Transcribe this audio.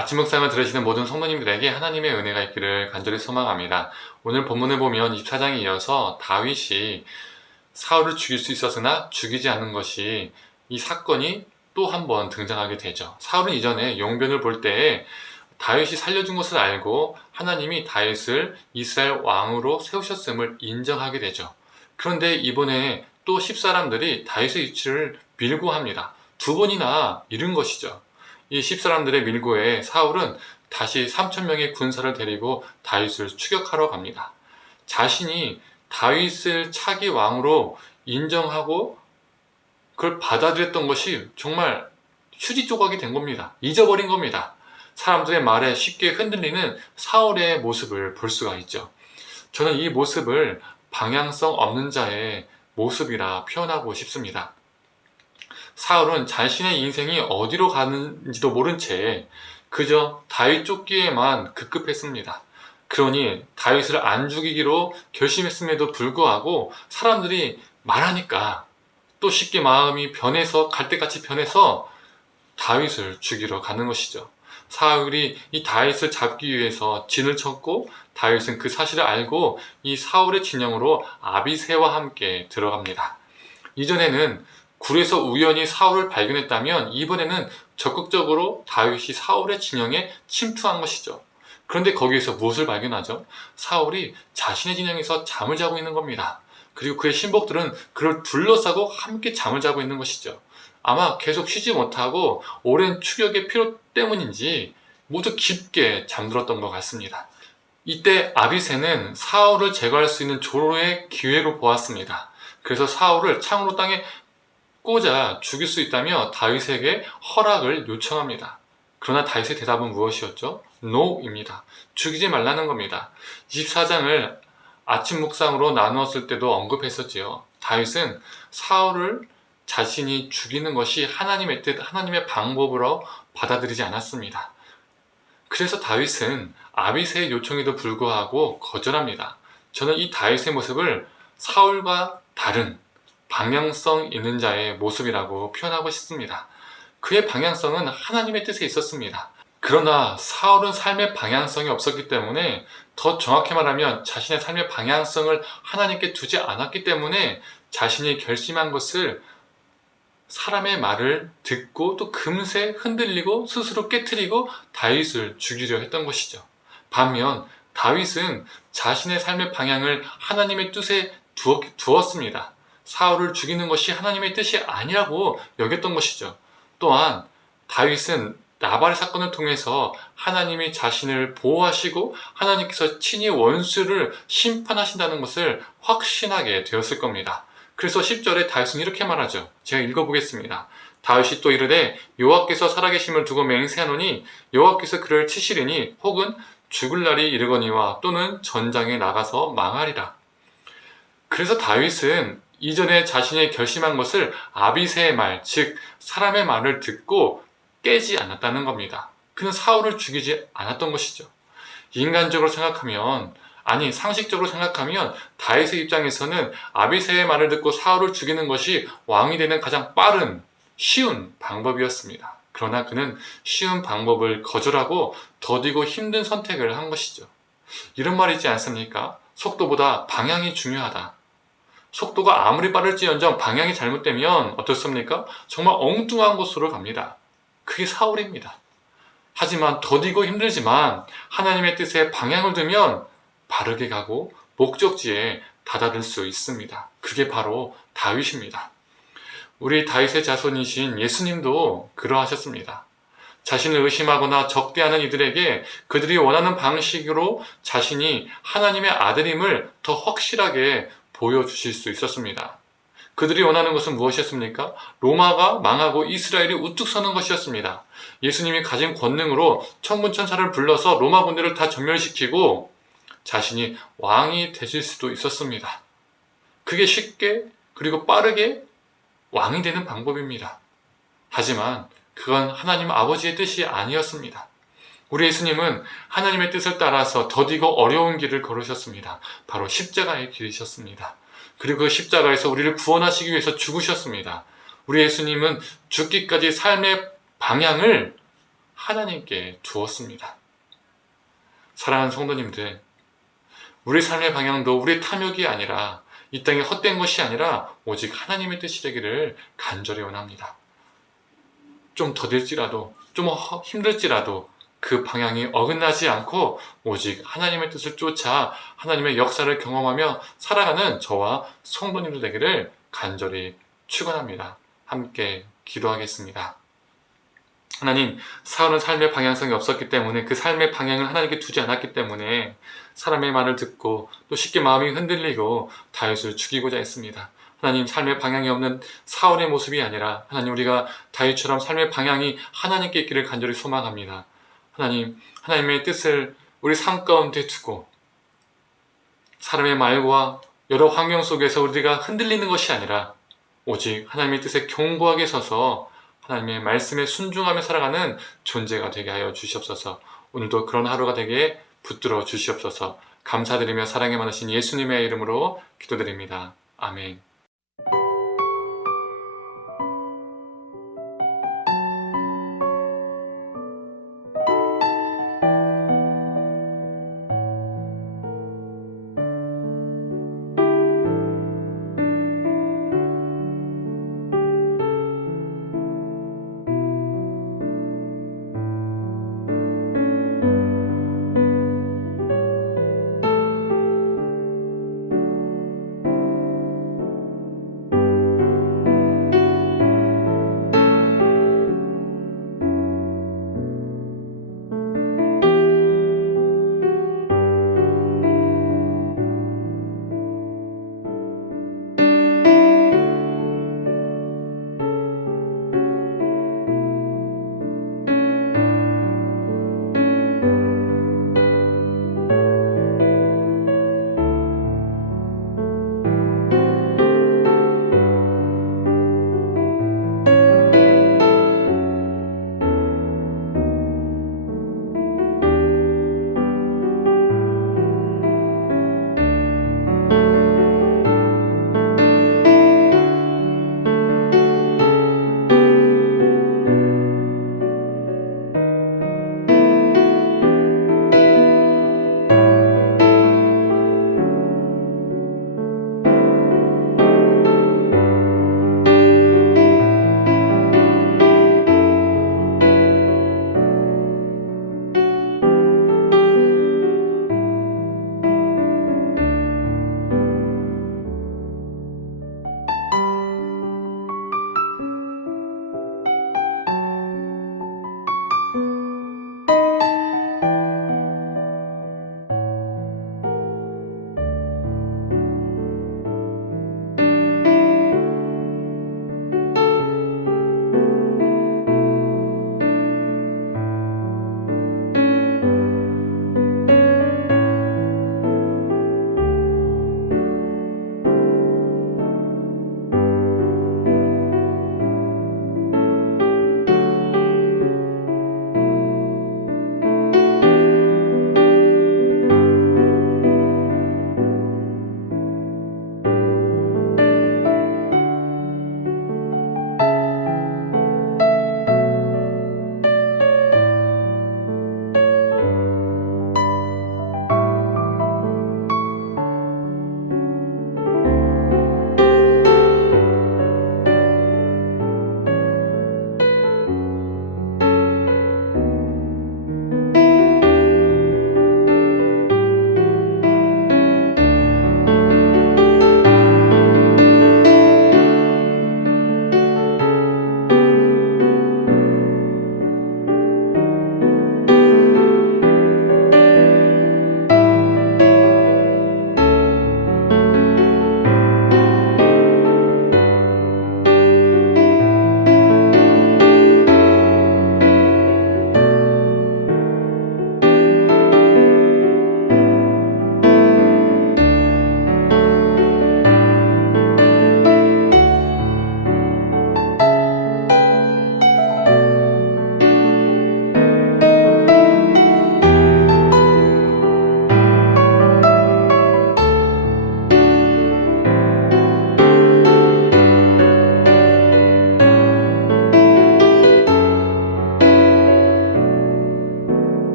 아침 묵상을 들으시는 모든 성도님들에게 하나님의 은혜가 있기를 간절히 소망합니다. 오늘 본문을 보면 24장에 이어서 다윗이 사울을 죽일 수 있었으나 죽이지 않은 것이 이 사건이 또 한 번 등장하게 되죠. 사울은 이전에 용변을 볼 때에 다윗이 살려준 것을 알고 하나님이 다윗을 이스라엘 왕으로 세우셨음을 인정하게 되죠. 그런데 이번에 또 10사람들이 다윗의 위치를 밀고 합니다. 두 번이나 잃은 것이죠. 이 10사람들의 밀고에 사울은 다시 3,000명의 군사를 데리고 다윗을 추격하러 갑니다. 자신이 다윗을 차기 왕으로 인정하고 그걸 받아들였던 것이 정말 휴지 조각이 된 겁니다. 잊어버린 겁니다. 사람들의 말에 쉽게 흔들리는 사울의 모습을 볼 수가 있죠. 저는 이 모습을 방향성 없는 자의 모습이라 표현하고 싶습니다. 사울은 자신의 인생이 어디로 가는지도 모른 채 그저 다윗 쫓기에만 급급했습니다. 그러니 다윗을 안 죽이기로 결심했음에도 불구하고 사람들이 말하니까 또 쉽게 마음이 변해서 갈대같이 변해서 다윗을 죽이러 가는 것이죠. 사울이 이 다윗을 잡기 위해서 진을 쳤고 다윗은 그 사실을 알고 이 사울의 진영으로 아비새와 함께 들어갑니다. 이전에는 굴에서 우연히 사울을 발견했다면 이번에는 적극적으로 다윗이 사울의 진영에 침투한 것이죠. 그런데 거기에서 무엇을 발견하죠? 사울이 자신의 진영에서 잠을 자고 있는 겁니다. 그리고 그의 신복들은 그를 둘러싸고 함께 잠을 자고 있는 것이죠. 아마 계속 쉬지 못하고 오랜 추격의 피로 때문인지 모두 깊게 잠들었던 것 같습니다. 이때 아비새는 사울을 제거할 수 있는 조로의 기회로 보았습니다. 그래서 사울을 창으로 땅에 꽂아 죽일 수 있다며 다윗에게 허락을 요청합니다. 그러나 다윗의 대답은 무엇이었죠? NO입니다. 죽이지 말라는 겁니다. 24장을 아침 묵상으로 나누었을 때도 언급했었지요. 다윗은 사울을 자신이 죽이는 것이 하나님의 뜻, 하나님의 방법으로 받아들이지 않았습니다. 그래서 다윗은 아비새의 요청에도 불구하고 거절합니다. 저는 이 다윗의 모습을 사울과 다른 방향성 있는 자의 모습이라고 표현하고 싶습니다. 그의 방향성은 하나님의 뜻에 있었습니다. 그러나 사울은 삶의 방향성이 없었기 때문에, 더 정확히 말하면 자신의 삶의 방향성을 하나님께 두지 않았기 때문에 자신이 결심한 것을 사람의 말을 듣고 또 금세 흔들리고 스스로 깨트리고 다윗을 죽이려 했던 것이죠. 반면 다윗은 자신의 삶의 방향을 하나님의 뜻에 두었습니다. 사울을 죽이는 것이 하나님의 뜻이 아니라고 여겼던 것이죠. 또한 다윗은 나발의 사건을 통해서 하나님이 자신을 보호하시고 하나님께서 친히 원수를 심판하신다는 것을 확신하게 되었을 겁니다. 그래서 10절에 다윗은 이렇게 말하죠. 제가 읽어보겠습니다. 다윗이 또 이르되 여호와께서 살아계심을 두고 맹세하노니 여호와께서 그를 치시리니 혹은 죽을 날이 이르거니와 또는 전장에 나가서 망하리라. 그래서 다윗은 이전에 자신이 결심한 것을 아비새의 말, 즉 사람의 말을 듣고 깨지 않았다는 겁니다. 그는 사울을 죽이지 않았던 것이죠. 인간적으로 생각하면, 아니 상식적으로 생각하면 다윗의 입장에서는 아비새의 말을 듣고 사울을 죽이는 것이 왕이 되는 가장 빠른, 쉬운 방법이었습니다. 그러나 그는 쉬운 방법을 거절하고 더디고 힘든 선택을 한 것이죠. 이런 말이 있지 않습니까? 속도보다 방향이 중요하다. 속도가 아무리 빠를지언정 방향이 잘못되면 어떻습니까? 정말 엉뚱한 곳으로 갑니다. 그게 사울입니다. 하지만 더디고 힘들지만 하나님의 뜻에 방향을 두면 바르게 가고 목적지에 다다를 수 있습니다. 그게 바로 다윗입니다. 우리 다윗의 자손이신 예수님도 그러하셨습니다. 자신을 의심하거나 적대하는 이들에게 그들이 원하는 방식으로 자신이 하나님의 아들임을 더 확실하게 보여주실 수 있었습니다. 그들이 원하는 것은 무엇이었습니까? 로마가 망하고 이스라엘이 우뚝 서는 것이었습니다. 예수님이 가진 권능으로 천군 천사를 불러서 로마 군대를 다 전멸시키고 자신이 왕이 되실 수도 있었습니다. 그게 쉽게 그리고 빠르게 왕이 되는 방법입니다. 하지만 그건 하나님 아버지의 뜻이 아니었습니다. 우리 예수님은 하나님의 뜻을 따라서 더디고 어려운 길을 걸으셨습니다. 바로 십자가의 길이셨습니다. 그리고 그 십자가에서 우리를 구원하시기 위해서 죽으셨습니다. 우리 예수님은 죽기까지 삶의 방향을 하나님께 두었습니다. 사랑하는 성도님들, 우리 삶의 방향도 우리 탐욕이 아니라 이 땅에 헛된 것이 아니라 오직 하나님의 뜻이 되기를 간절히 원합니다. 좀 더딜지라도 좀 힘들지라도 그 방향이 어긋나지 않고 오직 하나님의 뜻을 쫓아 하나님의 역사를 경험하며 살아가는 저와 성도님들 되기를 간절히 축원합니다. 함께 기도하겠습니다. 하나님, 사울은 삶의 방향성이 없었기 때문에 그 삶의 방향을 하나님께 두지 않았기 때문에 사람의 말을 듣고 또 쉽게 마음이 흔들리고 다윗을 죽이고자 했습니다. 하나님, 삶의 방향이 없는 사울의 모습이 아니라 하나님, 우리가 다윗처럼 삶의 방향이 하나님께 있기를 간절히 소망합니다. 하나님, 하나님의 뜻을 우리 삶 가운데 두고 사람의 말과 여러 환경 속에서 우리가 흔들리는 것이 아니라 오직 하나님의 뜻에 견고하게 서서 하나님의 말씀에 순종하며 살아가는 존재가 되게 하여 주시옵소서. 오늘도 그런 하루가 되게 붙들어 주시옵소서. 감사드리며 사랑에 많으신 예수님의 이름으로 기도드립니다. 아멘.